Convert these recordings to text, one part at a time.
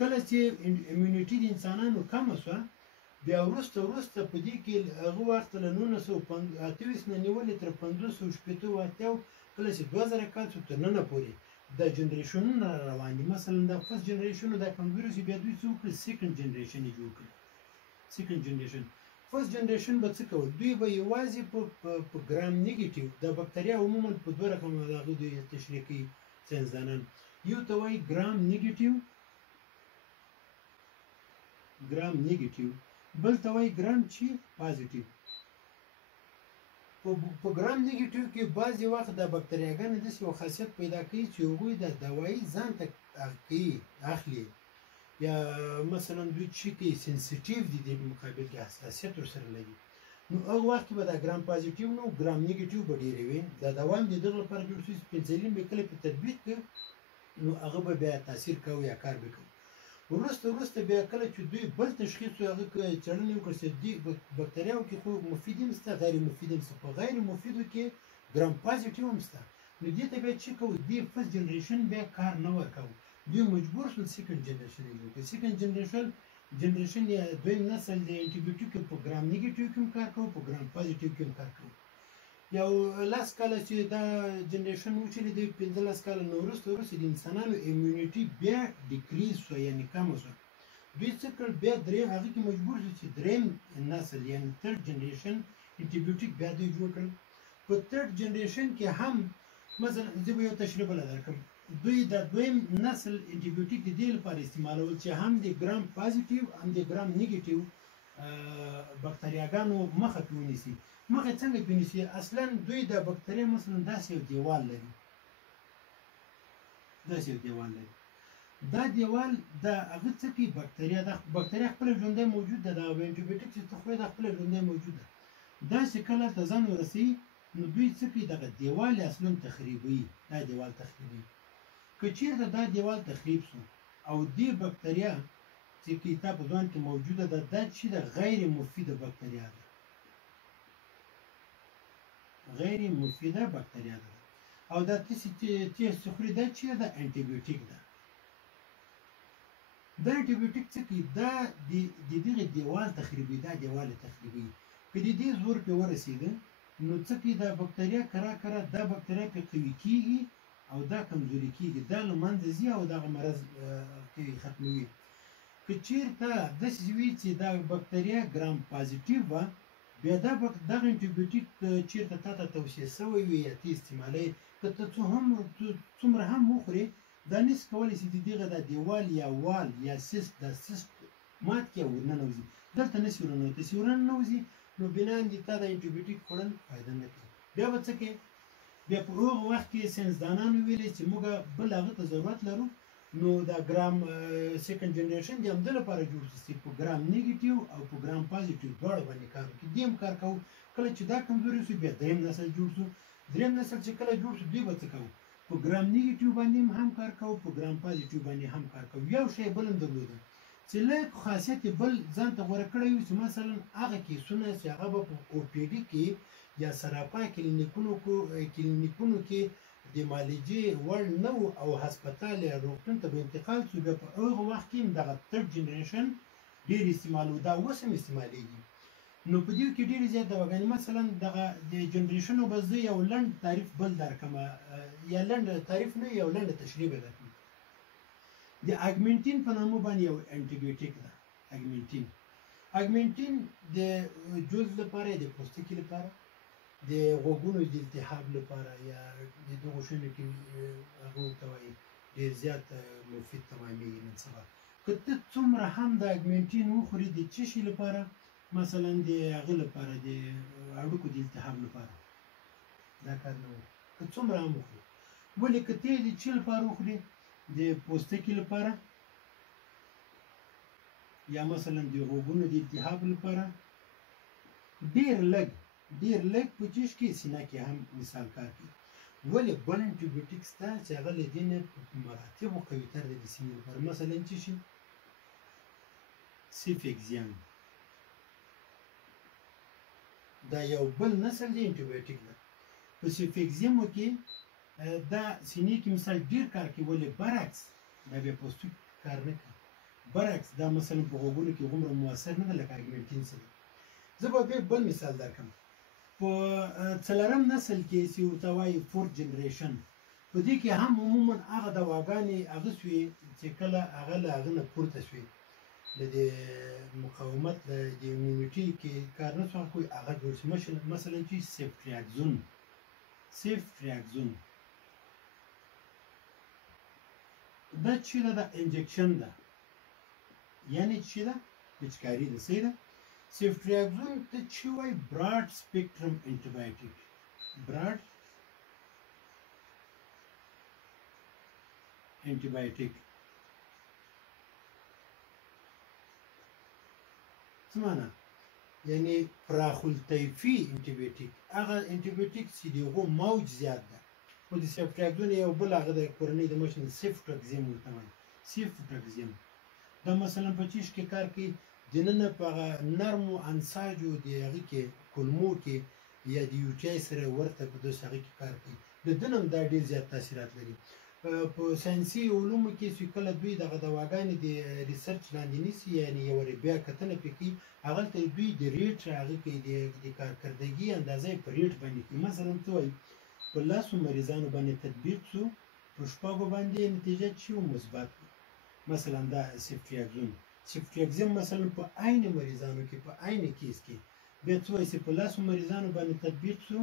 کله چې ایمونیټي د انسانانو کمه شوه بیا وروسته په دې کې هغه وخت له 1928 نه نیولې تر 1580 کله چې 2000 کال شو تر ننه پورې د جنریشنونه روان دي. مثلا د فرست جنریشن دا کمزوري چې بیا دوی څه وکړي سیکنډ جنریشن یې جوړ کړي. سیکنډ جنریشن فرست جنریشن به څه کول دوی به یوازې په ګرام نیګیټیو د بکتریا عموما په دوه رقمه هغه دوی تشریح کوي ساینسدانان. یو ته وایي ګرام نیګیټیو بل ته وایي ګرام چې پازیټیو. په ګرام نیګیټیو کې بعضې وخت د بکتریاګانې داسې یو خاصیت پیدا کوي چې هغوی د دوایي ځان ته اخلي یا مثلا دوی چې کوي سنسیټیو دي د مقابل کې حساسیت ورسره لري. نو هغه وخت کې به دا ګرام پازیټیو نو ګرام نیګیټیو به ډېرې وي. د دوام د دغه لپاره جوړ شوي پنسلین به کله په تطبیق کړي نو هغه به بیا تاثیر کوي یا کار به کوي. وروسته بیا کله چې دوی بل تشخیص هغه څېړنې وکړي چې دې بکتریاو کې خو مفید هم شته غیر مفید هم شته. په غیر مفیدو کې ګرام پازیټیو هم شته. نو دې ته بیا چې کوو دې فرست جنریشن بیا کار نه ورکوو دوی مجبور شول سیکنډ جنریشن یې جوړ کړي. سیکنډ جنریشن یا دویم نسل د انټي بیوټیک په ګرام نیګیټیو کې هم کار کوو په ګرام پازیټیو کې هم کار کوو. یو 10 کاله چې دا جنریشن وچلې دی 15 کاله نو وروسته د انسانانو ایمونیټي بیا ډیکریز شو یعنې کمه شوه. دوی څه کړل بیا هغه کې مجبور شو چې دریم نسل یعنې تھرډ جنریشن انټي بیوټیک بیا دوی جوړ کړل. په تھرډ جنریشن کې هم مثلا زه به یو تشریح بله درکړم. دوی د دویم نسل انټي بیوټیک د دې لپاره استعمالول چې هم د ګرام پازیټیو هم د ګرام نیګیټیو بکتریاګانو مخه پې ونیسي. مخه څنګه پې ونیسي؟ اصلا دوی د بکتریا مثلا داسې یو دیوال لري دا دیوال د هغه څه کې بکتریا خپل ژوندی موجود ده. د انټي بیوټیک چې ته خورې دا خپل ژوندی موجود ده. داسې کله ته ځان ورسوي نو دوی څه کوي دغه دیوال یې اصلا تخریبوي. دا دیوال تخریبوي. که چېرته دا دیوال تخریب شو او دې بکتریا چې تا په ځوان کې موجوده ده دا چې د غیر مفیده بکتریا ده او دا تیز چې خوري دا چې د انټي بیوټیک ده. دا انټي بیوټیک څه کوي دا د دغه دیوال تخریبوي. دا دیوال تخریبوي. که د دې زور پې ورسېده نو څه کوي دا بکتریا کرا دا بکتریا پې قوي کېږي او دا کمزوري کېږي. دا له منځه ځي او دغه مرض ختموي. که چېرته داسې وي چې دا بکتریا ګرام پازیټیو وه بیا دغه انټي بیوټیک چېرته تا ته توصیه شوی وي یا ته استعمالوي که ته څومره هم وخورې دا نشي کولی چې د دغه دا دیوال یا وال یا سیسټ دا سیسټ مات کړي او ورننوځي. دلته نشي ورننوتی. چې ورننوځي نو بنا د تا د انټي بیوټیک خوړل فایده نه کوي. بیا به څه کوي؟ بیا په هغه وخت کې ساینسدانانو ویلې چې موږ بل هغه ته ضرورت لرو نو دا ګرام سیکنډ جنریشن د همدې لپاره جوړ شو چې په ګرام نیګیټیو او په ګرام پازیټیو دواړو باندې کار وکړي. دې هم کار کوو. کله چې دا کمزوري شو بیا دریم نسل جوړ شو. دریم نسل چې کله جوړ شو دوی به څه کوو؟ په ګرام نیګیټیو باندې هم کار کوو په ګرام پازیټیو باندې هم کار کوو. یو شی بل هم درلوده چې لږ خاصیت بل ځان ته غوره کړی وي چې مثلا هغه کیسونه چې هغه به په او پی ډي کې یا سراپا کلینیکونو کې د معالجې وړ نه و او هسپتال یا روغتون ته به انتقال شو بیا په هغه وخت کې هم دغه تھرډ جنریشن ډېر استعمالو. دا اوس هم استعمالیږي. نو په دې کې ډېرې زیات دواګانې مثلا دغه د جنریشنو به زه یو لنډ تعریف بل درکړم یا لنډ تعریف نه یو لنډه تشریح به درکړم. د اګمنټین په نامه باندې یو انټي بیوټیک ده. اګمنټین د جلد لپاره د پوستکي لپاره د غوږونو د التهاب لپاره یا د دغو شیانو کې هغه ورته وایي ډېر زیات مفید تمامېږي نن سبا. که ته څومره هم د اګمنټین وخوري د څه شي لپاره مثلا د هغه لپاره د هډوکو د التهاب لپاره دا کار نه وي. که څومره هم وخوري ولې که ته د څه لپاره وخوري د پوستکي لپاره یا مثلا د غوږونو د التهاب لپاره ډېر لږ په چیش کې سینه کې هم مثال کار کوي. ولې بل انټي بیوټیک شته چې هغه له دې نه په مراتبو قویتر دی د سینې لپاره. مثلا څه شي؟ سیفکزیان دا یو بل نسل د انټي بیوټیک ده. په سیفکزیمو کې دا سینې کې مثال ډېر کار کوي ولې برعکس دا بیا پوستکي کار نه کوي. برعکس دا مثلا په غوږونو کې غومره مؤثر نه ده لکه اګمنټین سره. زه به بل مثال درکړم. په څلورم نسل کې چې ورته وایي فورث جنریشن، په دې کې هم عموما هغه دواګانې هغه شوې چې کله هغه له هغه نه پورته شوې د مقاومت د ایمیونټي کې کار نه څه کوي هغه جوړ شي. مثلا چې سیفټریاکزون دا چې دا انجکشن ده، یعنی چې دا پچکاری ده. څه ده سیفټریاکزون ته چې وایي براډ سپیکټرم انټیبایوټیک. براډ انټیبایوټیک څه معنا؟ یعنی پراخ الطیفي انټیبیوټیک. هغه انټیبیوټیک چې دغه موج زیات ده. خو د سیفټریاکزون یو بل هغه د کورنۍ د مشن سیفټریاکزیم ورته وایي. سیفټریاکزیم دا مثلا په چیش کې کار کوي دننه په نرمو انساجو د هغې کې کولمو کې یا د یوټای سره ورته په داسې هغې کې کار کوي. د دنم دا ډېر زیات تاثیرات لري. په ساینسي علومو کې چې کله دوی دغه دواګانې د ریسرچ لاندې نیسي، یعنې یوه بیا کتنه پرې کوي، هغلته دوی د ریټ هغې کې د کارکردګي اندازه یې په ریټ باندې کوي. مثلا څه وایي په لسو مریضانو باندې تطبیق شو، په شپږو باندې نتیجه چې مثبت وي. مثلا دا سیفټریاکزیم مثلا په عین مریضانو کې په عین کیس کې بیا څه وایي چې په لسو مریضانو باندې تطبیق شو،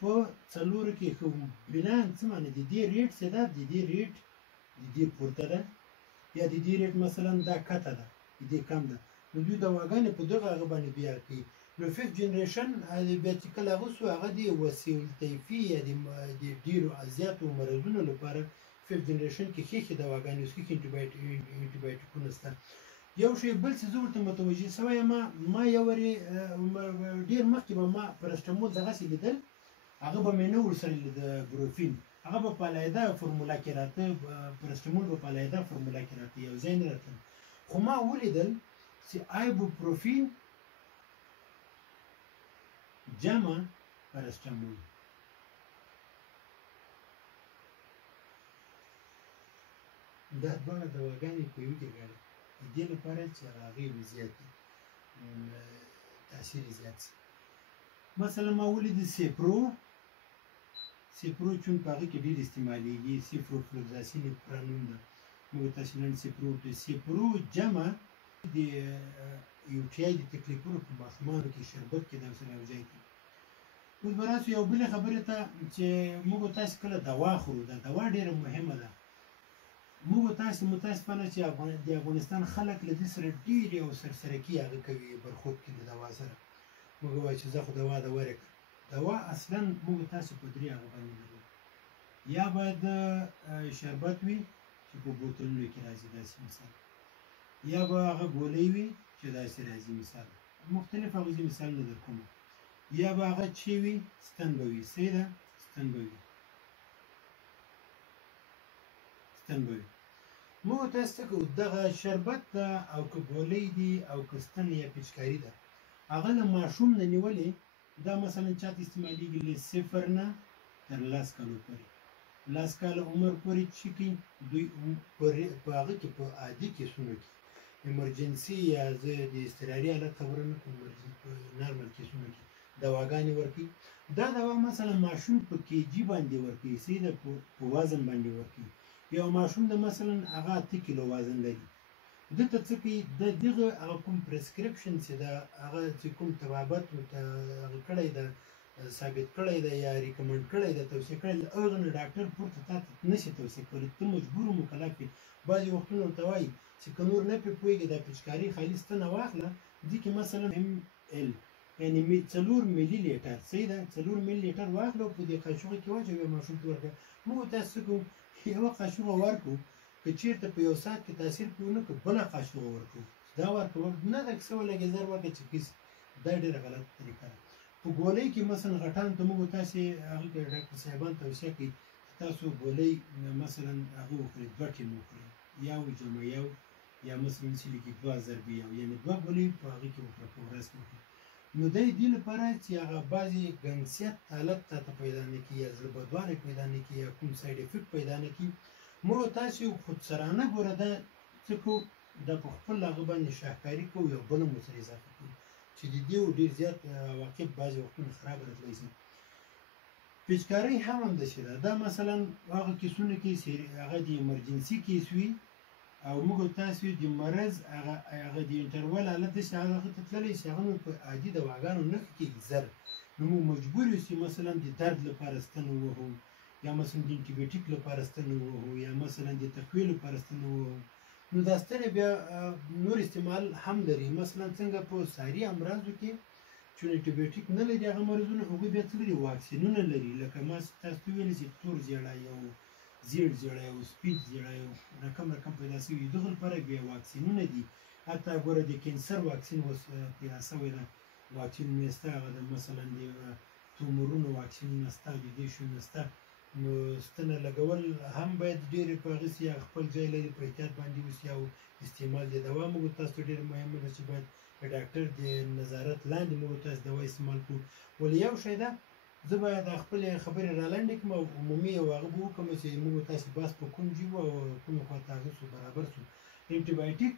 په څلورو کې خو بنان څه معنی د دې ریټ څه ده، د دې ریټ د دې پورته ده یا د دې ریټ مثلا دا کته ده، د دې کم ده. نو دوی دواګانې په دغه هغه باندې بیا کوي. نو فیفت جنریشن بیا چې کله هغه شو هغه د وسیع الطیفي یا د ډېرو زیاتو مرضونو لپاره فیفت جنریشن کې ښې دواګانې اوس ښې انټیبایوټیکونه شته. یو شی بل څه زه ورته متوجه شوی یم، ما یو وارې ډېر مخکې به ما پرسټمول دغسې لیدل، هغه به مې نه ورسره لید بروفین، هغه به په علیحده فرموله کې راته، پرسټمول به په علیحده فرموله کې راته، یو ځای نه راته. خو ما ولیدل چې آیبوپروفین جمع پرسټمول. دا دواړه دواګانې په یوه کې ګډه د دې لپاره چې هغې زیات دي، تاثیر زیات شي. مثلا ما ولیدل سیپرو چون په هغې کې ډېر استعمالیږي، سیپروفلوکساسین پوره نوم ده، موږ تاسې نن سیپرو جمع د یوټیای د تکلیفونو په ماشومانو کې شربت کې دا سره یو ځای کوي. اوس به راسو یو بلې خبرې ته چې موږ تاسې کله دوا خورو، دا دوا ډېره مهمه ده. موږ تاسې متاسفانه چې د افغانستان خلک له دې سره ډېر یو سرسرکي هغه کوي برخورد کوي د دوا سره. موږ وایو چې زه خو دوا ورکړه. دوا اصلا موږ تاسې په درې هغه باندې لرو، یا باید شربت وي چې په بوتلونو کې راځي داسې مثال، یا به هغه ګولۍ وي چې داسې راځي مثال، مختلف هغه مثالونه در کوم، یا به هغه چې وي ستن به وي. څه ده ستن به وي. موږ تاسو ته کوو دغه شربت ده او که ګولۍ دي او که ستن یا پچکاري ده، هغه له ماشوم نه نیولې دا مثلا چاته استعمالیږي له 0 نه تر 10 کالو پورې. 10 کاله عمر پورې چې کوي دوی په هغه کې په عادي کیسونو کې ایمرجنسي یا زه د اضطراري حالت خبره نه کوم، په نارمل کیسونو کې دواګانې ورکوي. دا دوا مثلا ماشوم په کیجي باندې ورکوي، څه ده په وزن باندې ورکوي. یو ماشوم د مثلا هغه 8 کیلو وزن لري، دته څه کوي دغه هغه کوم پرسکرپشن چې دا هغه چې کوم طبابت هغه کړی ده، ثابت کړی ده یا ریکمنډ کړی ده، توصیه کړی ده، هغه نه ډاکټر پورته تاته نشي توصیه کولی، ته مجبور مکلف یې. بعضې وختونه ورته وایي چې که نور نه پرې پوهېږي دا پچکاري خالي ستنه واخله، دې کې مثلا ML یعنې 4 ملي لیټر څه ده 4 ملي لیټر واخله او په دې قاشوغه کې واچوي ماشوم ته ورکړه. موږ تاسو څه کوو یوه قاشوغه ورکړو، که چېرته په یو ساعت کې تاثیر پرې ونه کړو بله قاشوغه ورکړو، دا ورکړو نه ده که څه ولګي زر ورکړه چې کیس، دا ډېره غلطه طریقه ده. په ګولۍ کې مثلا غټانو ته موږ تاسې هغه کې ډاکټر صاحبان توصیه کوي تاسو ګولۍ مثلا هغه وخورئ 2 ټیم وخورئ، یو جمع یو یا مثلا چې لیکي 2 ضربې یو، یعنې 2 ګولۍ په هغې کې وخوره په ورځ کې وخورئ. نو دی دې لپاره چې هغه بعضې ګنګسیت حالت تاته پیدا نه کړي یا زړه بدوالی پیدا نه کړي یا کوم ساید افیکټ پیدا نه کړي. موږ تاسې خودسرانه ګوره دا څه کوو دا په خپل هغه باندې شاهکاري کوو یو بل هم ورسره اضافه کوو چې د دې ډېر زیات عواقب بعضې وختونه خراب راتلی شي. پیچکارۍ هم همداسې ده. دا مثلا هغه کیسونه کې هغه د ایمرجنسي کیس وي او موږ تاسو د مرض هغه د انټرول حالت داسې هغه ته تللی شي هغه مو په عادي دواګانو نه ښه کېږي زر، نو موږ مجبور یو چې مثلا د درد لپاره ستنه ووهو یا مثلا د انټي بیوټیک لپاره ستنه ووهو یا مثلا د تقویې لپاره ستنه ووهو. نو دا ستنې بیا نور استعمال هم لري. مثلا څنګه په ساري امراضو کې چې انټي بیوټیک نه لري هغه مرضونه هغوی بیا څه لري واکسینونه لري، لکه ما تاسو ویلي چې تور زیړی او زیړ زیړی او سپید زیړی او رقم پیدا شوي دغه لپاره بیا واکسینونه دي. حتی ګوره د کینسر واکسین اوس پیدا شوی ده، واکسینونه شته، هغه د مثلا د تومورونو واکسینونه شته، د دې شیونه شته. نو ستنه لګول هم باید ډېرې په هغسې خپل ځای لري، په احتیاط باندې وشي او استعمال د دوا موږ تاسو ډېر مهمه ده چې باید د ډاکټر د نظارت لاندې موږ تاسو دوا استعمال کړو. ولې یو شی ده زه به د خپلې خبرې رالنډې کړم او عمومي یو هغه به وکړم چې موږ تاسو بحث په کوم جیبو او کومې خوا ته هغه سو برابر سو. انټي بایوټیک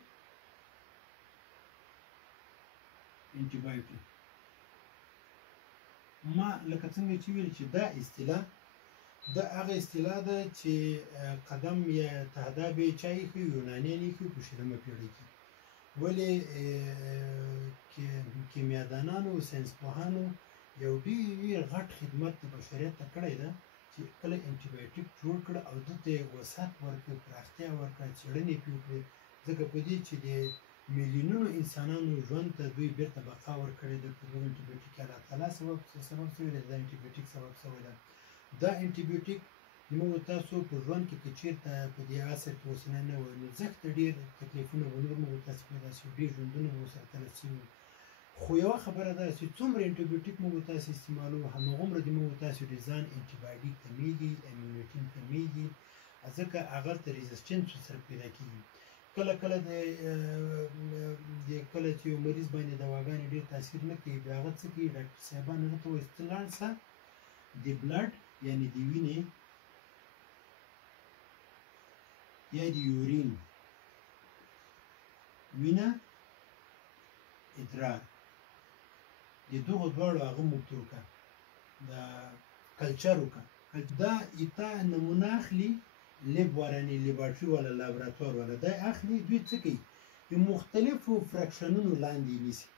ما لکه څنګه چې ویل چې دا اصطلاح دا هغه اصطلاح ده چې قدم یا تهداب چا ایښی یونانیان ایښي په شلمه پېړۍ کې. ولې کیمیادانانو ساینسپوهانو یو ډېر غټ خدمت د بشریت ته کړی ده چې کله انټي بایوټیک جوړ کړه او دلته یې وسعت ورکړ، پراختیا ورکړه، څېړنې پرې وکړې، ځکه په دې چې د میلیونونو انسانانو ژوند ته دوی بیرته بقا ورکړې ده. په دغه انټي بایوټیک کې الله تعالی سبب شوی دی، دا انټي بایوټیک سبب شوی ده. دا انټي بایوټیک موږ تاسو په ژوند کې که چېرته په دې عصر کې اوسنی نه وای نو ځکه ډېر تکلیفونه به نور موږ تاسو پیدا شي، ډېر ژوندونه به ورسره تلف شوي. خو یوه خبره ده چې څومره انټي بایوټیک موږ تاسو استعمالوو هماغومره د موږ تاسو د ځان انټي باډي کمیږي، امیونټي کمیږي، ځکه هغه ته ریزسټنس ورسره پیدا کېږي. کله کله کله چې یو مریض باندې دواګانې ډېر تاثیر نه کوي بیا هغه څه کوي ډاکټر صاحبان هغه ته وایي ته لاړ شه د بلډ یعنې د وینې یا د یورین وینه ادرار د دغو دواړو هغه موږ وکړه د کلچر وکړه. دا ایته نمونه اخلي لیب ورانې لیبارټري والا لابراتوار والا دا اخلي، دوی څه کوي د مختلفو فرکشنونو لاندې نیسي،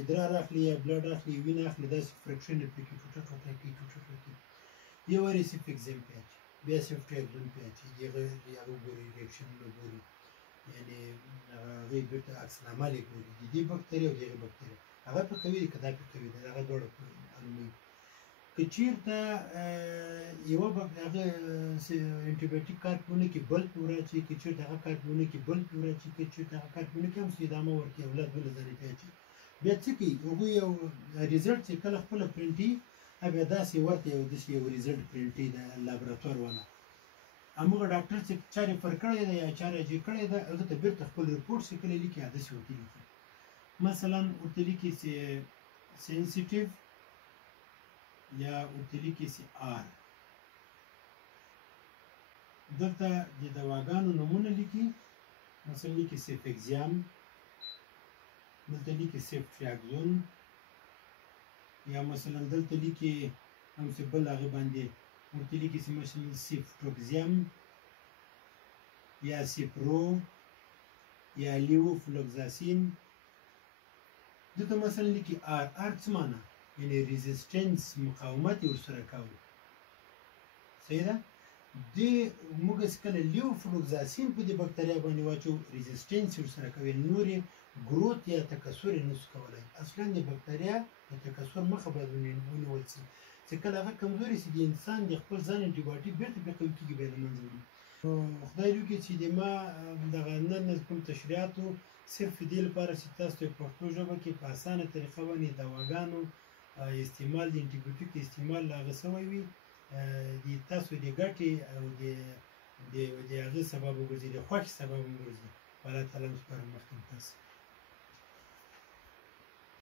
ادرار اخلي یا بلډ اخلي وینه اخلي، داسې فرکشن یې پکې ټوټه ټوټه کوي یو ریسیفیکزیم پې اچي بیا سیفټریکزون پې اچي هغه ګوري ریاکشنونه ګوري یعنې هغې بېرته عکس العمل یې ګوري د دې بکتریا او د هغې بکتریا هغه پې قوي دی که دا پې قوي دی هغه دواړه معلوموي. که چېرته یوه هغه انټي بایوټیک کار پې ونه کړي بل پې وراچي، که چېرته هغه کار پې ونه کړي بل پې وراچي، که چېرته هغه کار پې ونه کړي همسې ادامه ورکړي اولاد بله ځانې پې اچي، بیا څه کوي هغوی یو ریزلټ چې کله خپله پرنټي بیا داسې ورته یو ریزلټ پرنټي د لابراتوار والا همغه ډاکټر چې چا ریفر کړی دی یا چا راجع کړی ده هغه ته بیرته خپل ریپورټ چې کله لیکي هداسې ورته لیکي. مثلا ورته لیکي چې سینسیټیو یا ورته لیکي چې آر، دلته د دواګانو نومونه لیکي، مثلا لیکي سیفکزیام، دلته لیکي سیفټریاکزون، یا مثلا دلته لیکي همسې بل هغه باندې ورته لیکي چې مثلا سیفټروکزیم یا سیپرو یا لیوفلوکزاسین، دلته مثلا لیکي آر. آر څه معنی یعنې ریزسټنس مقاومت یې ورسره کوو. صحیح ده؟ دې موږ چې کله لیوفلوکزاسین په دې بکتریا باندې واچو ریزسټنس یې ورسره کوي، نور یې ګروت یا تکثر یې نشو کولی. اصلا د بکتریا د تکثر مخه باید ونیول شي چې کله هغه کمزوري شي د انسان د خپل ځان انټي بایوټیک بیرته پرې قوي کېږي بیا له منځه وړي. خدای دې وکړي چې د ما دغه نن کوم تشریحاتو صرف دې لپاره چې تاسو ته په پښتو ژبه کې په اسانه طریقه باندې دواګانو استعمال د انټي بایوټیک استعمال هغه سوی وي د تاسو د ګټې او د هغه سبب وګرځي د خوښ سبب وګرځي. الله تعالی مو سپارم مخکې تاسو